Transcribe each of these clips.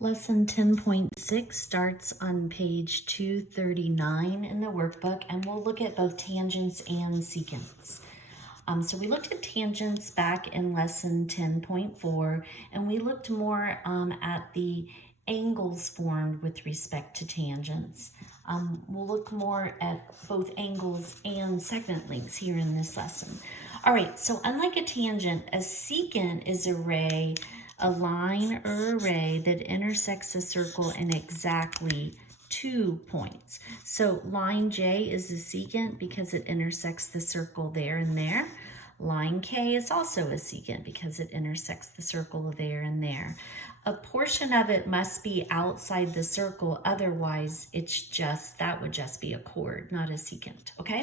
Lesson 10.6 starts on page 239 in the workbook, and we'll look at both tangents and secants. So we looked at tangents back in lesson 10.4, and we looked more at the angles formed with respect to tangents. We'll look more at both angles and segment lengths here in this lesson. All right, so unlike a tangent, a secant is a line or array that intersects a circle in exactly 2 points. So line J is a secant because it intersects the circle there and there. Line K is also a secant because it intersects the circle there and there. A portion of it must be outside the circle, otherwise that would just be a chord, not a secant, okay?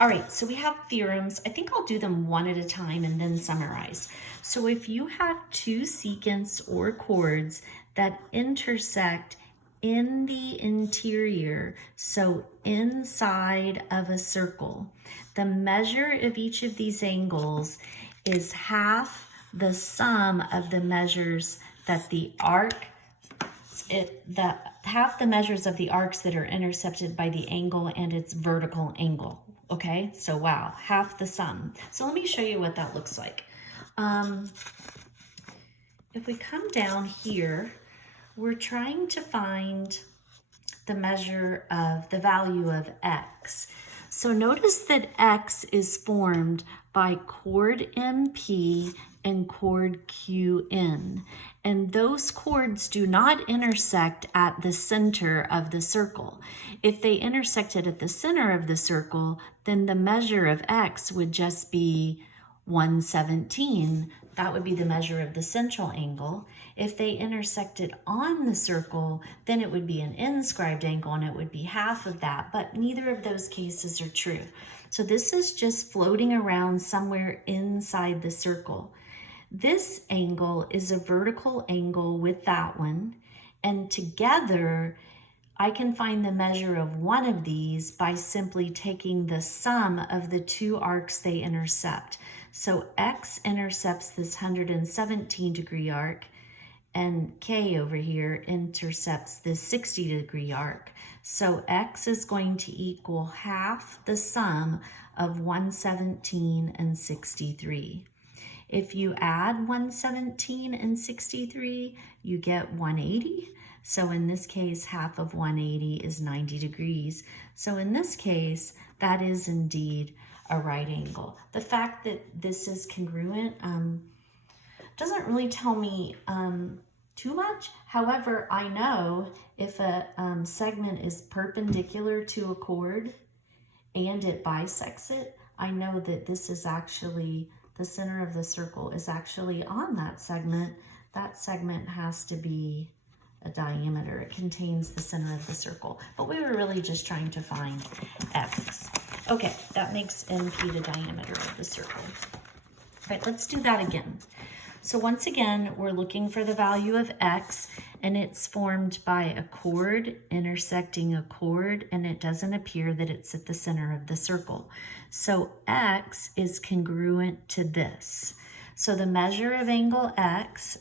All right, so we have theorems. I think I'll do them one at a time and then summarize. So if you have two secants or chords that intersect in the interior, so inside of a circle, the measure of each of these angles is half the sum of the measures that the arc, half the measures of the arcs that are intercepted by the angle and its vertical angle. Okay, so wow, half the sum. So let me show you what that looks like. If we come down here, we're trying to find the measure of the value of x. So notice that x is formed by chord MP and chord QN. And those chords do not intersect at the center of the circle. If they intersected at the center of the circle, then the measure of x would just be 117. That would be the measure of the central angle. If they intersected on the circle, then it would be an inscribed angle and it would be half of that, but neither of those cases are true. So this is just floating around somewhere inside the circle. This angle is a vertical angle with that one, and together I can find the measure of one of these by simply taking the sum of the two arcs they intercept. So X intercepts this 117 degree arc, and K over here intercepts this 60 degree arc. So X is going to equal half the sum of 117 and 63. If you add 117 and 63, you get 180. So in this case, half of 180 is 90 degrees. So in this case, that is indeed a right angle. The fact that this is congruent doesn't really tell me too much. However, I know if a segment is perpendicular to a chord and it bisects it, I know that this is actually, the center of the circle is actually on that segment. That segment has to be a diameter. It contains the center of the circle. But we were really just trying to find x. Okay, that makes NP the diameter of the circle. All right, let's do that again. So once again, we're looking for the value of x, and it's formed by a chord intersecting a chord, and it doesn't appear that it's at the center of the circle. So x is congruent to this. So the measure of angle x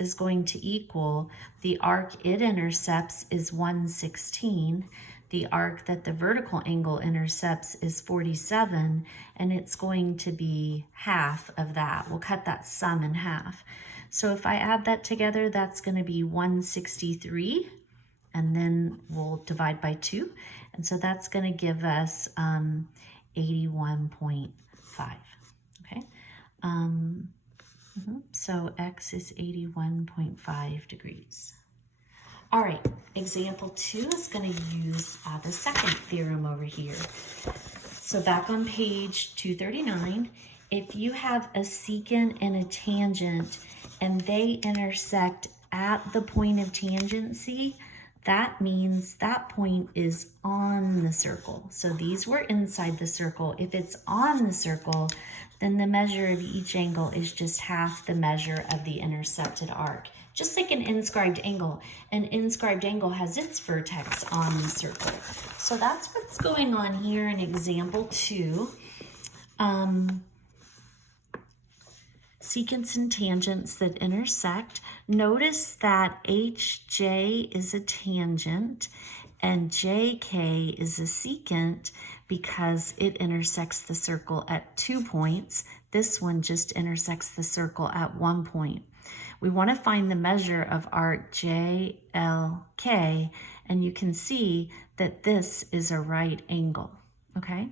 is going to equal the arc it intercepts is 116. The arc that the vertical angle intercepts is 47, and it's going to be half of that. We'll cut that sum in half. So if I add that together, that's going to be 163, and then we'll divide by 2. And so that's going to give us 81.5, okay? So x is 81.5 degrees. All right, example 2 is going to use the second theorem over here. So back on page 239, if you have a secant and a tangent and they intersect at the point of tangency, that means that point is on the circle. So these were inside the circle. If it's on the circle, then the measure of each angle is just half the measure of the intercepted arc. Just like an inscribed angle. An inscribed angle has its vertex on the circle. So that's what's going on here in example 2. Secants and tangents that intersect. Notice that HJ is a tangent and JK is a secant because it intersects the circle at 2 points. This one just intersects the circle at 1 point. We want to find the measure of arc JLK, and you can see that this is a right angle, okay?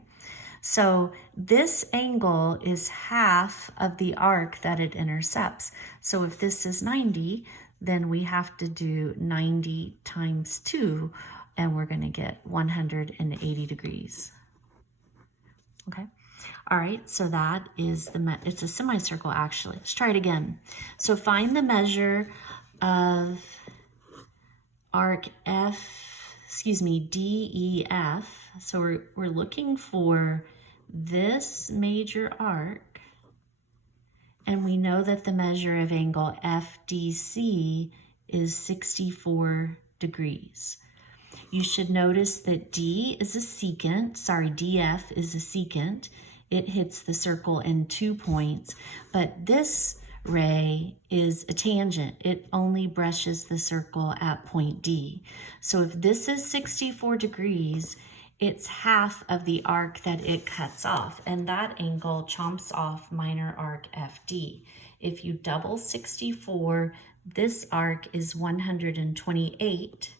So this angle is half of the arc that it intercepts. So if this is 90, then we have to do 90 times 2, and we're going to get 180 degrees. Okay. All right, so that is it's a semicircle actually. Let's try it again. So find the measure of arc DEF. So we're looking for this major arc, and we know that the measure of angle FDC is 64 degrees. You should notice that DF is a secant. It hits the circle in 2 points, but this ray is a tangent. It only brushes the circle at point D. So if this is 64 degrees, it's half of the arc that it cuts off, and that angle chomps off minor arc FD. If you double 64, this arc is 128,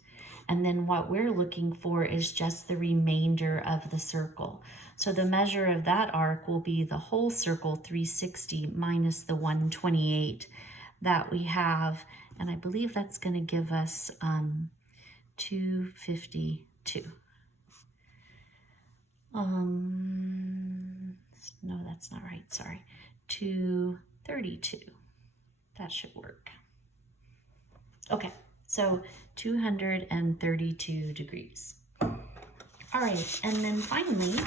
and then what we're looking for is just the remainder of the circle. So the measure of that arc will be the whole circle, 360, minus the 128 that we have, and I believe that's going to give us 252. No, that's not right, sorry. 232. That should work. Okay, so 232 degrees. All right, and then finally,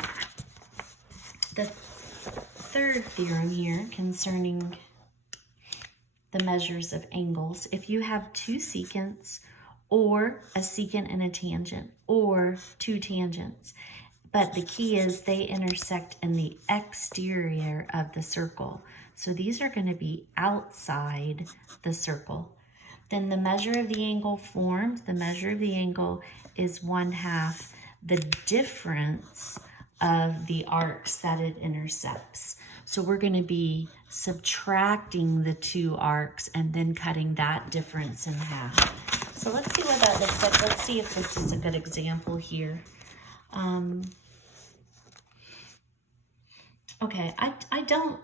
the third theorem here concerning the measures of angles. If you have two secants, or a secant and a tangent, or two tangents, but the key is they intersect in the exterior of the circle. So these are going to be outside the circle. Then the measure of the angle formed, the measure of the angle is 1/2 the difference of the arcs that it intercepts. So we're going to be subtracting the two arcs and then cutting that difference in half. So let's see what that looks like. Let's see if this is a good example here. Okay,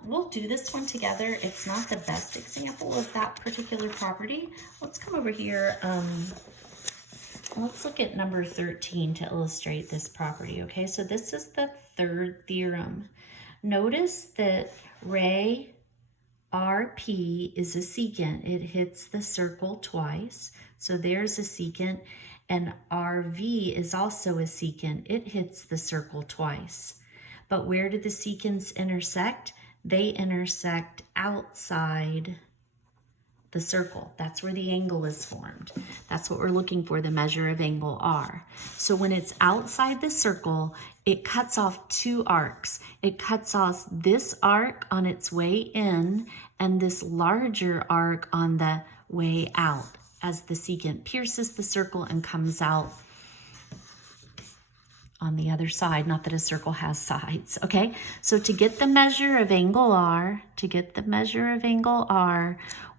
we'll do this one together. It's not the best example of that particular property. Let's come over here. Let's look at number 13 to illustrate this property, okay? So this is the third theorem. Notice that ray RP is a secant. It hits the circle twice. So there's a secant. And RV is also a secant. It hits the circle twice. But where do the secants intersect? They intersect outside the circle. That's where the angle is formed. That's what we're looking for, the measure of angle R. So when it's outside the circle, it cuts off two arcs. It cuts off this arc on its way in and this larger arc on the way out as the secant pierces the circle and comes out on the other side. Not that a circle has sides, okay? So to get the measure of angle R,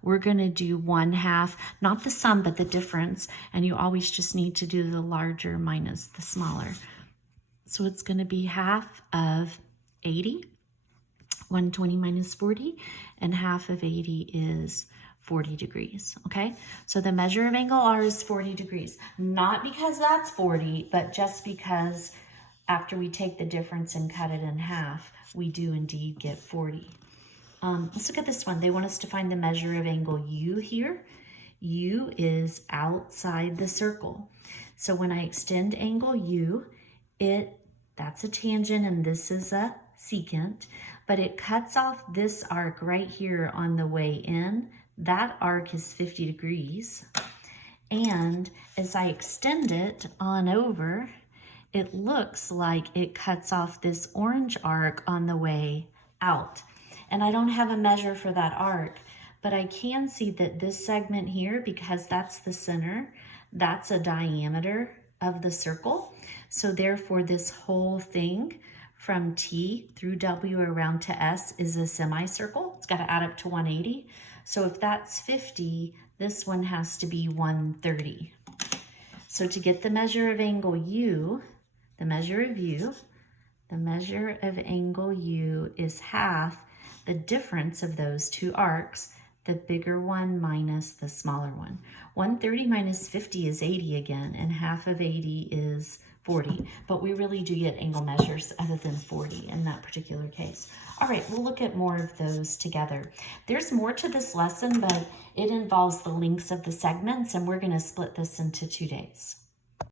we're going to do 1/2, not the sum, but the difference. And you always just need to do the larger minus the smaller. So it's going to be half of 80, 120 minus 40, and half of 80 is 40 degrees, okay? So the measure of angle R is 40 degrees. Not because that's 40, but just because after we take the difference and cut it in half, we do indeed get 40. Let's look at this one. They want us to find the measure of angle U here. U is outside the circle. So when I extend angle U, that's a tangent and this is a secant, but it cuts off this arc right here on the way in. That arc is 50 degrees. And as I extend it on over, it looks like it cuts off this orange arc on the way out. And I don't have a measure for that arc, but I can see that this segment here, because that's the center, that's a diameter of the circle. So therefore this whole thing from T through W around to S is a semicircle. It's got to add up to 180. So if that's 50, this one has to be 130. So to get the measure of angle U, the measure of angle U is half the difference of those two arcs, the bigger one minus the smaller one. 130 minus 50 is 80 again, and half of 80 is 40. But we really do get angle measures other than 40 in that particular case. All right, we'll look at more of those together. There's more to this lesson, but it involves the lengths of the segments, and we're going to split this into 2 days.